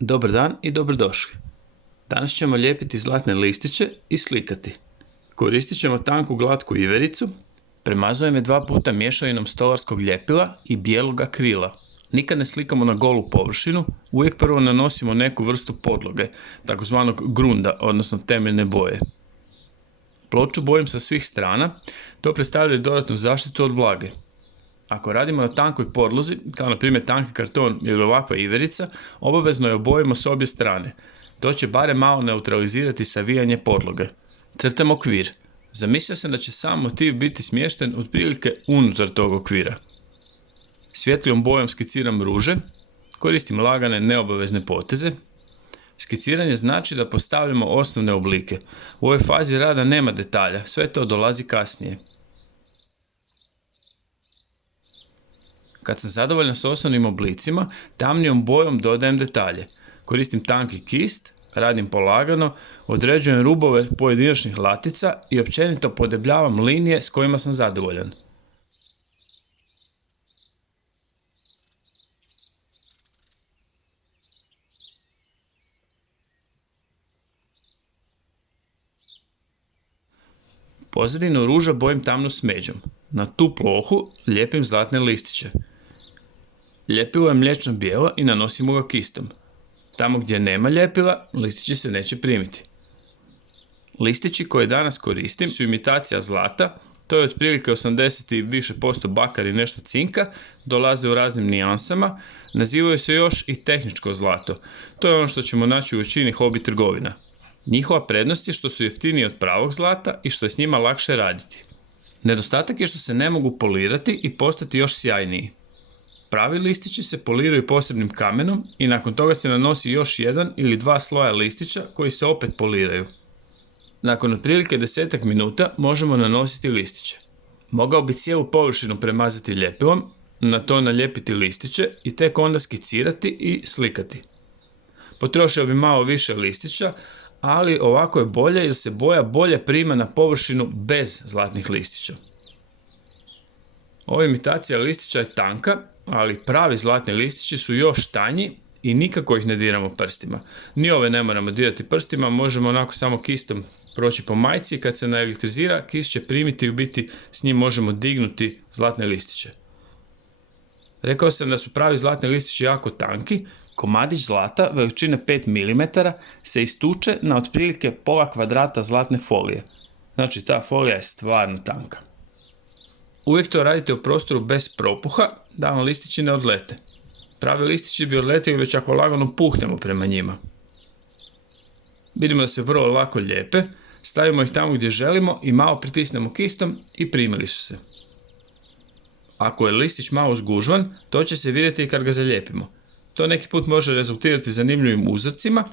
Dobar dan i dobrodošli. Danas ćemo lijepiti zlatne listiće i slikati. Koristit ćemo tanku glatku ivericu, premazujem je 2 puta mješavinom stolarskog ljepila i bijelog akrila. Nikad ne slikamo na golu površinu, uvijek prvo nanosimo neku vrstu podloge, takozvanog grunda, odnosno temeljne boje. Ploču bojim sa svih strana, to predstavlja dodatnu zaštitu od vlage. Ako radimo na tankoj podlozi, kao na primjer tanki karton ili ovakva iverica, obavezno je obojimo s obje strane. To će barem malo neutralizirati savijanje podloge. Crtam okvir. Zamislio sam da će sam motiv biti smješten otprilike unutar tog okvira. Svjetlijom bojom skiciram ruže, koristim lagane neobavezne poteze. Skiciranje znači da postavljamo osnovne oblike. U ovoj fazi rada nema detalja, sve to dolazi kasnije. Kad sam zadovoljan s osnovnim oblicima, tamnijom bojom dodajem detalje. Koristim tanki kist, radim polagano, određujem rubove pojedinačnih latica i općenito podebljavam linije s kojima sam zadovoljan. Pozadinu ruža bojim tamno smeđom. Na tu plohu lijepim zlatne listiće. Ljepilo je mliječno bijelo i nanosimo ga kistom. Tamo gdje nema ljepila, listići se neće primiti. Listići koje danas koristim su imitacija zlata, to je otprilike 80 i više posto bakar i nešto cinka, dolaze u raznim nijansama, nazivaju se još i tehničko zlato. To je ono što ćemo naći u većini hobby trgovina. Njihova prednost je što su jeftiniji od pravog zlata i što je s njima lakše raditi. Nedostatak je što se ne mogu polirati i postati još sjajniji. Pravi listići se poliraju posebnim kamenom i nakon toga se nanosi još 1 ili 2 sloja listića koji se opet poliraju. Nakon otprilike 10 minuta možemo nanositi listiće. Mogao bi cijelu površinu premazati ljepilom, na to nalijepiti listiće i tek onda skicirati i slikati. Potrošio bi malo više listića, ali ovako je bolje jer se boja bolje prima na površinu bez zlatnih listića. Ova imitacija listića je tanka, ali pravi zlatni listići su još tanji i nikako ih ne diramo prstima. Ni ove ne moramo dirati prstima, možemo onako samo kistom proći po majci i kad se naelektrizira, kist će primiti i u biti s njim možemo dignuti zlatne listiće. Rekao sam da su pravi zlatni listići jako tanki. Komadić zlata veličine 5 mm se istuče na otprilike pola kvadrata zlatne folije. Znači ta folija je stvarno tanka. Uvijek to radite u prostoru bez propuha da vam listići ne odlete. Pravi listići bi odletili već ako lagano puhnemo prema njima. Vidimo da se vrlo lako lijepe, stavimo ih tamo gdje želimo i malo pritisnemo kistom i primili su se. Ako je listić malo zgužvan, to će se vidjeti i kad ga zalijepimo. To neki put može rezultirati zanimljivim uzorcima.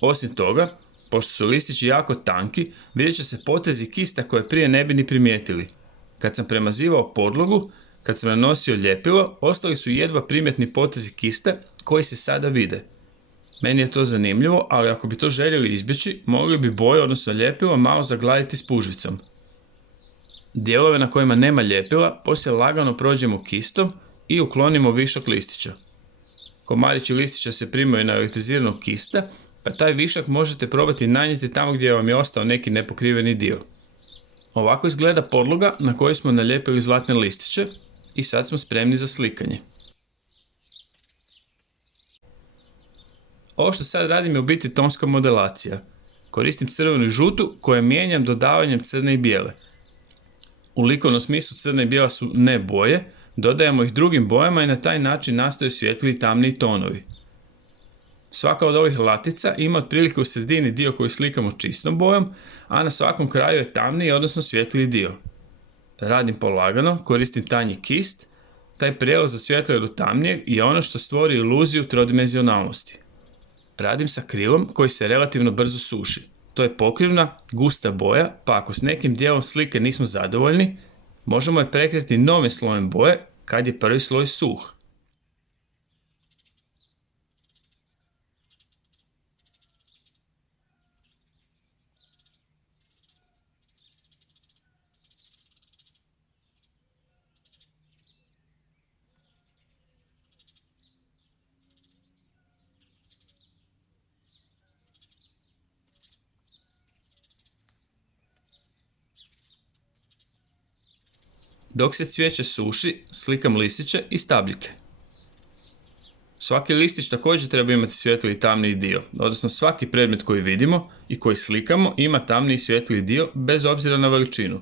Osim toga, pošto su listići jako tanki, vidjet će se potezi kista koje prije ne bi ni primijetili. Kad sam premazivao podlogu, kad sam nanosio ljepilo, ostali su jedva primjetni potezi kista koji se sada vide. Meni je to zanimljivo, ali ako bi to željeli izbjeći, mogli bi boje, odnosno ljepilo, malo zagladiti spužvicom. Dijelove na kojima nema ljepila poslije lagano prođemo kistom i uklonimo višak listića. Komadići listića se primaju na elektriziranog kista, pa taj višak možete probati nanijeti tamo gdje vam je ostao neki nepokriveni dio. Ovako izgleda podloga na kojoj smo nalijepili zlatne listiće i sad smo spremni za slikanje. Ovo što sad radim je u biti tonska modelacija. Koristim crvenu i žutu koje mijenjam dodavanjem crne i bijele. U likovnom smislu crna i bijela su ne boje, dodajemo ih drugim bojama i na taj način nastaju svjetliji i tamniji tonovi. Svaka od ovih latica ima otprilike u sredini dio koji slikamo čistom bojom, a na svakom kraju je tamniji, odnosno svjetliji dio. Radim polagano, koristim tanji kist, taj prijelaz od svjetlijeg do tamnijeg je ono što stvori iluziju trodimenzionalnosti. Radim sa akrilom koji se relativno brzo suši. To je pokrivna, gusta boja, pa ako s nekim dijelom slike nismo zadovoljni, možemo je prekriti novim slojem boje kad je prvi sloj suh. Dok se cvijeće suši, slikam listiće i stabljike. Svaki listić također treba imati svijetli i tamniji dio, odnosno svaki predmet koji vidimo i koji slikamo ima tamniji i svijetli dio bez obzira na veličinu.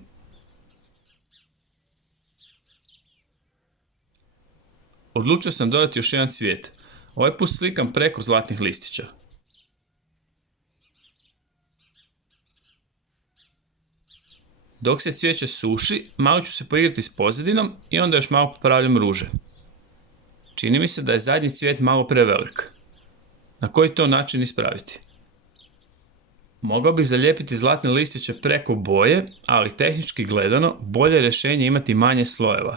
Odlučio sam dodati još jedan cvijet. Ovaj put slikam preko zlatnih listića. Dok se cvijeće suši, malo ću se poigrati s pozadinom i onda još malo popravljam ruže. Čini mi se da je zadnji cvijet malo prevelik. Na koji to način ispraviti? Mogao bih zalijepiti zlatne listiće preko boje, ali tehnički gledano bolje rješenje je imati manje slojeva.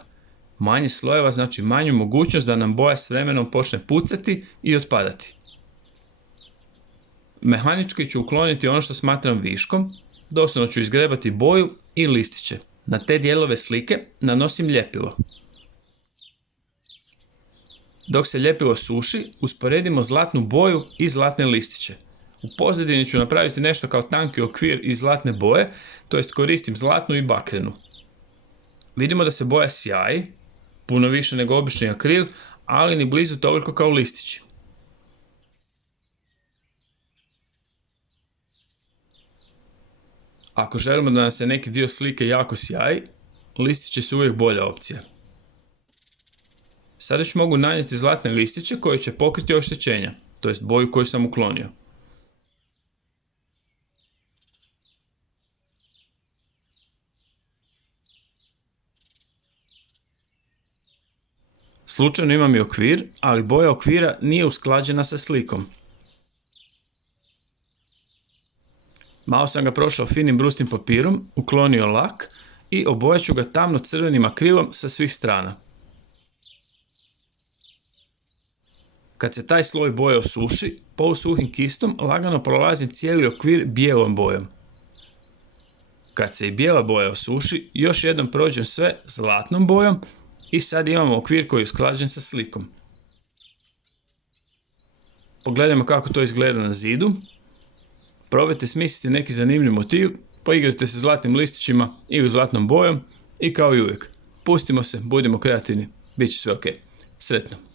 Manje slojeva znači manju mogućnost da nam boja s vremenom počne pucati i otpadati. Mehanički ću ukloniti ono što smatram viškom, doslovno ću izgrebati boju i listiće. Na te dijelove slike nanosim ljepilo. Dok se ljepilo suši, usporedimo zlatnu boju i zlatne listiće. U pozadini ću napraviti nešto kao tanki okvir iz zlatne boje, to jest koristim zlatnu i bakrenu. Vidimo da se boja sjaji, puno više nego obični akril, ali ni blizu toliko kao listići. Ako želimo da nam se neki dio slike jako sjaji, listići su uvijek bolja opcija. Sada ću mogu nanijeti zlatne listiće koji će pokriti oštećenja, to jest boju koju sam uklonio. Slučajno imam i okvir, ali boja okvira nije usklađena sa slikom. Malo sam ga prošao finim brusnim papirom, uklonio lak i obojat ću ga tamno crvenim akrilom sa svih strana. Kad se taj sloj boje osuši, polusuhim kistom lagano prolazim cijeli okvir bijelom bojom. Kad se i bijela boja osuši, još jednom prođem sve zlatnom bojom i sad imamo okvir koji je usklađen sa slikom. Pogledajmo kako to izgleda na zidu. Probajte smisliti neki zanimljiv motiv, poigrajte se zlatnim listićima ili zlatnom bojom i kao i uvijek, pustimo se, budimo kreativni, bit će sve ok. Sretno!